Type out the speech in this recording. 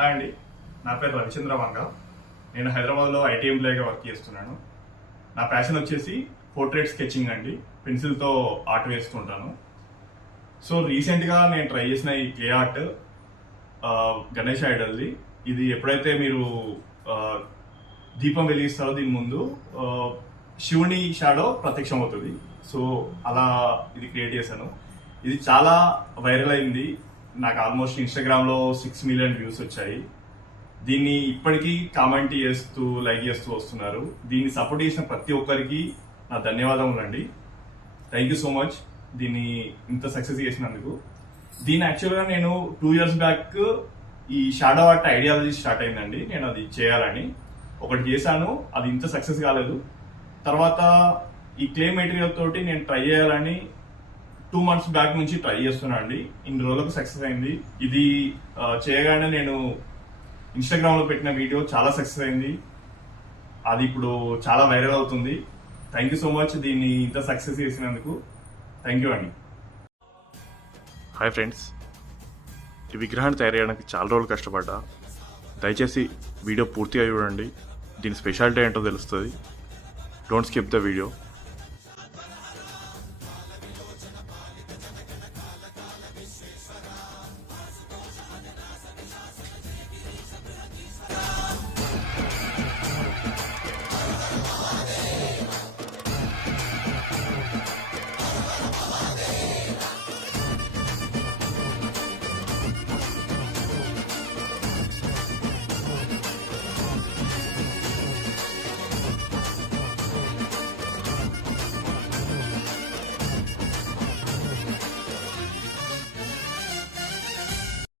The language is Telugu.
హాయ్ అండి. నా పేరు రవిచంద్ర వంగ. నేను హైదరాబాద్లో ఐటీ ఎంప్లాయ్గా వర్క్ చేస్తున్నాను. నా ప్యాషన్ వచ్చేసి పోర్ట్రేట్ స్కెచింగ్ అండి. పెన్సిల్తో ఆర్ట్ వేస్తుంటాను. సో రీసెంట్గా నేను ట్రై చేసిన ఈ క్లే ఆర్ట్ గణేష్ ఐడల్ది. ఇది ఎప్పుడైతే మీరు దీపం వెలిగిస్తారో దీని ముందు శివుని షాడో ప్రత్యక్షం అవుతుంది సో అలా ఇది క్రియేట్ చేశాను. ఇది చాలా వైరల్ అయింది. నాకు ఆల్మోస్ట్ ఇన్స్టాగ్రామ్లో సిక్స్ మిలియన్ వ్యూస్ వచ్చాయి. దీన్ని ఇప్పటికీ కామెంట్ చేస్తూ లైక్ చేస్తూ వస్తున్నారు. దీన్ని సపోర్ట్ చేసిన ప్రతి ఒక్కరికి నా ధన్యవాదములు అండి. థ్యాంక్ యూ సో మచ్ దీన్ని ఇంత సక్సెస్ చేసినందుకు. దీన్ని యాక్చువల్గా నేను టూ ఇయర్స్ బ్యాక్ ఈ షాడో ఆర్ట్ ఐడియాలజీ స్టార్ట్ అయిందండి. నేను అది చేయాలని ఒకటి చేశాను. అది ఇంత సక్సెస్ కాలేదు. తర్వాత ఈ క్లే మెటీరియల్ తోటి నేను ట్రై చేయాలని టూ మంత్స్ బ్యాక్ నుంచి ట్రై చేస్తున్నా అండి. ఇన్ని రోజులకు సక్సెస్ అయింది. ఇది చేయగానే నేను ఇన్స్టాగ్రామ్లో పెట్టిన వీడియో చాలా సక్సెస్ అయింది. అది ఇప్పుడు చాలా వైరల్ అవుతుంది. థ్యాంక్ యూ సో మచ్ దీన్ని ఇంత సక్సెస్ చేసినందుకు థ్యాంక్ యూ అండి. హాయ్ ఫ్రెండ్స్ ఈ విగ్రహాన్ని తయారు చేయడానికి చాలా రోజులు కష్టపడ్డా. దయచేసి వీడియో పూర్తిగా చూడండి. దీని స్పెషాలిటీ ఏంటో తెలుస్తుంది. Don't skip the video